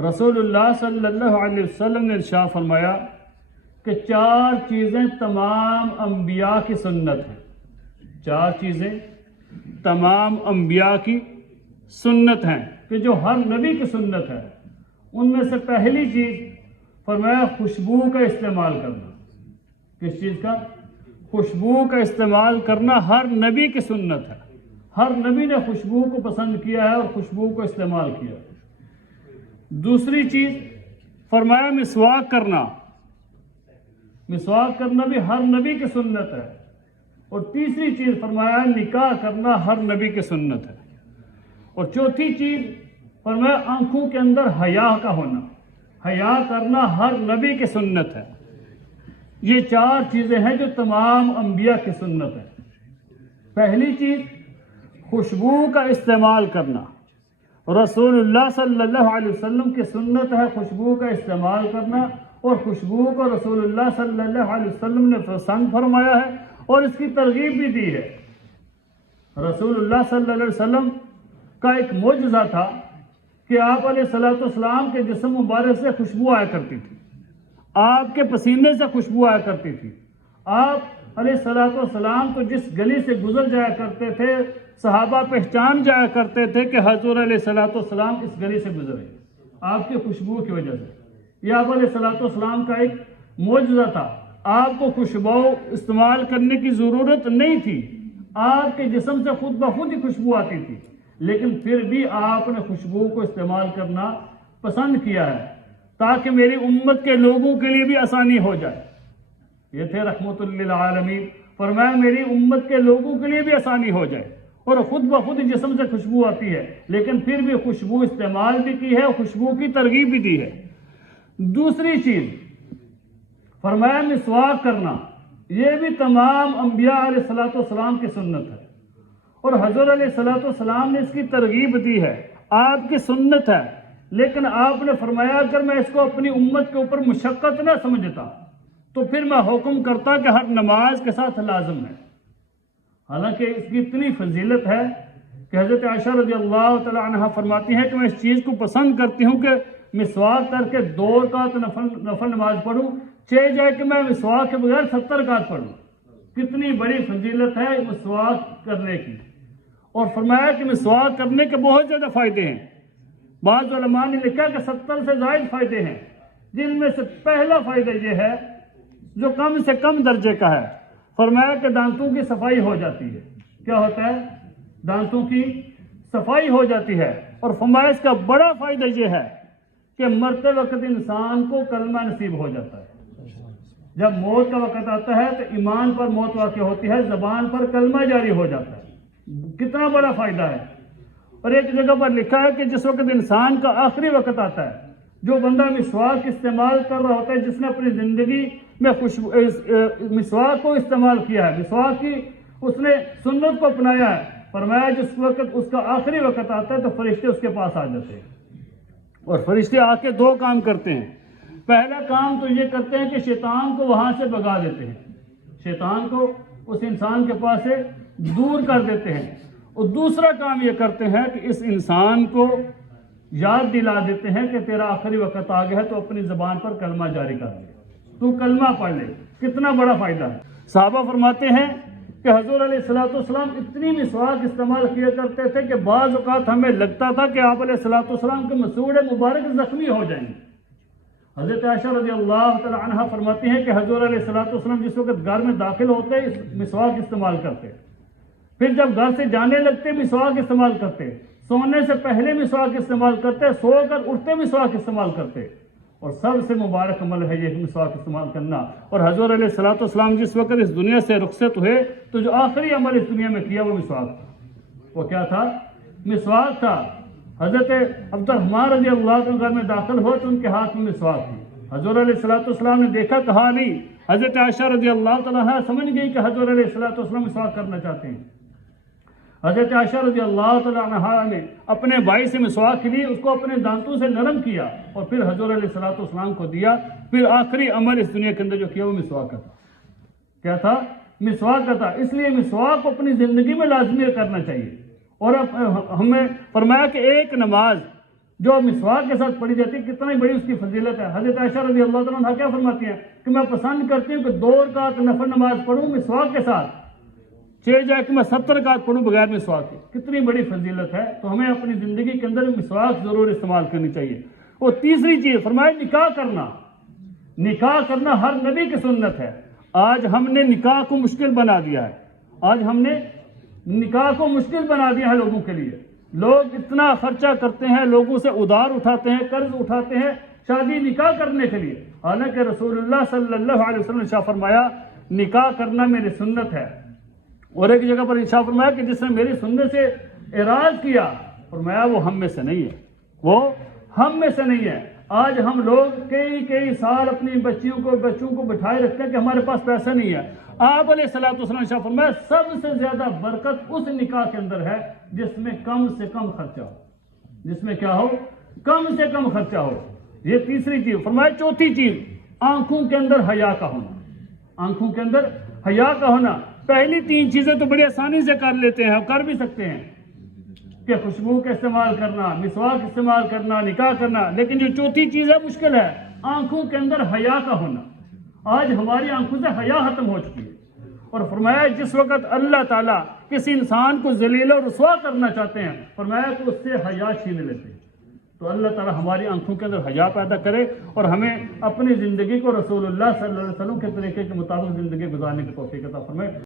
رسول اللہ صلی اللہ علیہ وسلم نے ارشاد فرمایا کہ 4 چیزیں تمام انبیاء کی سنت ہیں. 4 چیزیں تمام انبیاء کی سنت ہیں کہ جو ہر نبی کی سنت ہے. ان میں سے پہلی چیز فرمایا خوشبو کا استعمال کرنا. کس چیز کا؟ خوشبو کا استعمال کرنا ہر نبی کی سنت ہے. ہر نبی نے خوشبو کو پسند کیا ہے اور خوشبو کو استعمال کیا. دوسری چیز فرمایا مسواک کرنا. مسواک کرنا بھی ہر نبی کی سنت ہے. اور تیسری چیز فرمایا نکاح کرنا ہر نبی کی سنت ہے. اور چوتھی چیز فرمایا آنکھوں کے اندر حیا کا ہونا. حیا کرنا ہر نبی کی سنت ہے. یہ 4 چیزیں ہیں جو تمام انبیاء کی سنت ہے. پہلی چیز خوشبو کا استعمال کرنا. رسول اللہ صلی اللہ علیہ وسلم کی سنت ہے خوشبو کا استعمال کرنا، اور خوشبو کو رسول اللہ صلی اللہ علیہ وسلم نے پسند فرمایا ہے اور اس کی ترغیب بھی دی ہے. رسول اللہ صلی اللہ علیہ وسلم کا ایک معجزہ تھا کہ آپ علیہ الصلوۃ والسلام کے جسم مبارک سے خوشبو آیا کرتی تھی. آپ کے پسینے سے خوشبو آیا کرتی تھی. آپ علیہ الصلوۃ والسلام تو جس گلی سے گزر جایا کرتے تھے صحابہ پہچان جایا کرتے تھے کہ حضور علیہ الصلوۃ والسلام اس گلی سے گزرے آپ کی خوشبو کی وجہ سے. یہ آپ علیہ الصلوۃ والسلام کا ایک معجزہ تھا. آپ کو خوشبو استعمال کرنے کی ضرورت نہیں تھی. آپ کے جسم سے خود بخود ہی خوشبو آتی تھی، لیکن پھر بھی آپ نے خوشبو کو استعمال کرنا پسند کیا ہے تاکہ میری امت کے لوگوں کے لیے بھی آسانی ہو جائے. یہ تھے رحمت للعالمین. فرمایا میری امت کے لوگوں کے لیے بھی آسانی ہو جائے. اور خود بخود جسم سے خوشبو آتی ہے، لیکن پھر بھی خوشبو استعمال بھی کی ہے اور خوشبو کی ترغیب بھی دی ہے. دوسری چیز فرمایا مسواک کرنا. یہ بھی تمام انبیاء علیہ الصلوۃ والسلام کی سنت ہے اور حضور علیہ الصلوۃ والسلام نے اس کی ترغیب دی ہے. آپ کی سنت ہے، لیکن آپ نے فرمایا اگر میں اس کو اپنی امت کے اوپر مشقت نہ سمجھتا تو پھر میں حکم کرتا کہ ہر نماز کے ساتھ لازم ہے. حالانکہ اس کی اتنی فضیلت ہے کہ حضرت عائشہ رضی اللہ تعالی عنہا فرماتی ہیں کہ میں اس چیز کو پسند کرتی ہوں کہ مسواک کر کے 2 رکعت نفل نماز پڑھوں، چاہے جائے کہ میں مسواک کے بغیر 70 رکعت پڑھوں. کتنی بڑی فضیلت ہے مسواک کرنے کی. اور فرمایا کہ مسواک کرنے کے بہت زیادہ فائدے ہیں. بعض علماء نے لکھا کہ 70 سے زائد فائدے ہیں، جن میں سے پہلا فائدہ یہ ہے جو کم سے کم درجے کا ہے. فرمایا کہ دانتوں کی صفائی ہو جاتی ہے. کیا ہوتا ہے؟ دانتوں کی صفائی ہو جاتی ہے. اور فرمایا اس کا بڑا فائدہ یہ ہے کہ مرتے وقت انسان کو کلمہ نصیب ہو جاتا ہے. جب موت کا وقت آتا ہے تو ایمان پر موت واقع ہوتی ہے، زبان پر کلمہ جاری ہو جاتا ہے. کتنا بڑا فائدہ ہے. اور ایک جگہ پر لکھا ہے کہ جس وقت انسان کا آخری وقت آتا ہے، جو بندہ مسواک استعمال کر رہا ہوتا ہے، جس نے اپنی زندگی میں مسواک کو استعمال کیا ہے، مسواک کی اس نے سنت کو اپنایا ہے، فرمایا جس وقت اس کا آخری وقت آتا ہے تو فرشتے اس کے پاس آ جاتے ہیں. اور فرشتے آ کے 2 کام کرتے ہیں. پہلا کام تو یہ کرتے ہیں کہ شیطان کو وہاں سے بھگا دیتے ہیں. شیطان کو اس انسان کے پاس سے دور کر دیتے ہیں. اور دوسرا کام یہ کرتے ہیں کہ اس انسان کو یاد دلا دیتے ہیں کہ تیرا آخری وقت آ گیا ہے تو اپنی زبان پر کلمہ جاری کر لے، تو کلمہ پڑھ لے. کتنا بڑا فائدہ ہے. صحابہ فرماتے ہیں کہ حضور علیہ الصلوۃ والسلام اتنی مسواک استعمال کیا کرتے تھے کہ بعض اوقات ہمیں لگتا تھا کہ آپ علیہ الصلوۃ والسلام کے مسوڑے مبارک زخمی ہو جائیں گے. حضرت عائشہ رضی اللہ تعالی عنہا فرماتی ہیں کہ حضور علیہ الصلوۃ والسلام جس وقت گھر میں داخل ہوتے مسواک استعمال کرتے، پھر جب گھر سے جانے لگتے مسواک استعمال کرتے، سونے سے پہلے مسواک استعمال کرتے، سو کر اٹھتے مسواک استعمال کرتے. اور سب سے مبارک عمل ہے یہ مسواک استعمال کرنا. اور حضور علیہ الصلوۃ والسلام جس وقت اس دنیا سے رخصت ہوئے تو جو آخری عمل اس دنیا میں کیا وہ مسواک تھا. وہ کیا تھا؟ مسواک تھا. حضرت عبد الرحمن رضی اللہ عنہ گھر میں داخل ہو تو ان کے ہاتھ میں مسواک تھی. حضور علیہ الصلوۃ والسلام نے دیکھا، کہا نہیں. حضرت عائشہ رضی اللہ تعالیٰ عنہ سمجھ گئی کہ حضور علیہ الصلوۃ والسلام مسواک کرنا چاہتے ہیں. حضرت عائشہ رضی اللہ تعالیٰ عنہ نے اپنے بھائی سے مسواک لی، اس کو اپنے دانتوں سے نرم کیا اور پھر حضور علیہ الصلوۃ والسلام کو دیا. پھر آخری عمل اس دنیا کے اندر جو کیا وہ مسواک کا تھا. کیا تھا؟ مسواک کا تھا. اس لیے مسواک کو اپنی زندگی میں لازمی کرنا چاہیے. اور اب ہمیں فرمایا کہ ایک نماز جو مسواک کے ساتھ پڑھی جاتی ہے کتنا ہی بڑی اس کی فضیلت ہے۔ حضرت عائشہ رضی اللہ تعالیٰ عنہ کیا فرماتی ہیں کہ میں پسند کرتی ہوں کہ 2 رکعت نفل نماز پڑھوں مسواک کے ساتھ، 6 جائے کہ میں 70 رکعت پڑھوں بغیر مسواک کے۔ کتنی بڑی فضیلت ہے، تو ہمیں اپنی زندگی کے اندر مسواک ضرور استعمال کرنی چاہیے۔ اور تیسری چیز فرمایا نکاح کرنا۔ نکاح کرنا ہر نبی کی سنت ہے۔ آج ہم نے نکاح کو مشکل بنا دیا ہے، آج ہم نے نکاح کو مشکل بنا دیا ہے لوگوں کے لیے۔ لوگ اتنا خرچہ کرتے ہیں، لوگوں سے ادھار اٹھاتے ہیں، قرض اٹھاتے ہیں شادی نکاح کرنے کے لیے، حالانکہ رسول اللہ صلی اللہ علیہ وسلم نے ارشاد فرمایا نکاح کرنا میری سنت ہے۔ اور ایک جگہ پر ارشاد فرمایا کہ جس نے میری سنت سے اعراض کیا، فرمایا وہ ہم میں سے نہیں ہے، وہ ہم میں سے نہیں ہے۔ آج ہم لوگ کئی سال اپنی بچوں کو بٹھائے رکھتے ہیں کہ ہمارے پاس پیسہ نہیں ہے۔ آپ علیہ الصلوۃ والسلام نے فرمایا سب سے زیادہ برکت اس نکاح کے اندر ہے جس میں کم سے کم خرچہ ہو، جس میں کیا ہو، کم سے کم خرچہ ہو۔ یہ تیسری چیز فرمایا۔ چوتھی چیز آنکھوں کے اندر حیا کا ہونا، آنکھوں کے اندر حیا کا ہونا۔ پہلی 3 چیزیں تو بڑی آسانی سے کر لیتے ہیں، کر بھی سکتے ہیں کہ خوشبو کا استعمال کرنا، مسواک استعمال کرنا، نکاح کرنا، لیکن جو چوتھی چیز ہے مشکل ہے، آنکھوں کے اندر حیا کا ہونا۔ آج ہماری آنکھوں سے حیا ختم ہو چکی ہے۔ اور فرمایا جس وقت اللہ تعالیٰ کسی انسان کو ذلیل و رسوا کرنا چاہتے ہیں، فرمایا کہ اس سے حیا چھین لیتے ہیں۔ تو اللہ تعالیٰ ہماری آنکھوں کے اندر حیا پیدا کرے اور ہمیں اپنی زندگی کو رسول اللہ صلی اللہ علیہ وسلم کے طریقے کے مطابق زندگی گزارنے کی توفیق عطا فرمائے۔